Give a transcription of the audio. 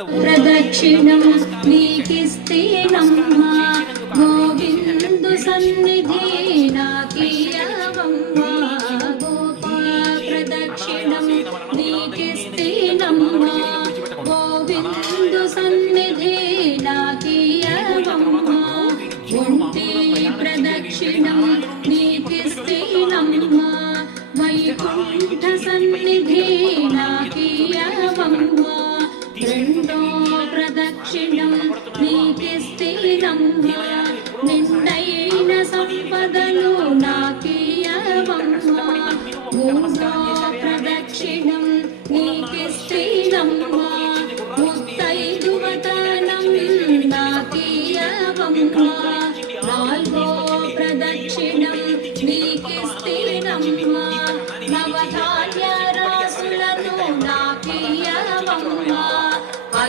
ప్రదక్షిణం నీకిస్తేనమ్మా గోవిందు సన్నిధి నాకీయవమ్మా గోపా ప్రదక్షిణం నీకిస్తేనమ్మా గోవిందు సన్నిధి నాకీయవమ్మా ఒంటి ప్రదక్షిణం నీకిస్తేనమ్మా వైకుంఠ సన్నిధి నాకీయవమ్మా రెండో ప్రదక్షిణం నీకిస్తేనమ్మా నిన్నైన సంపదలు నాకి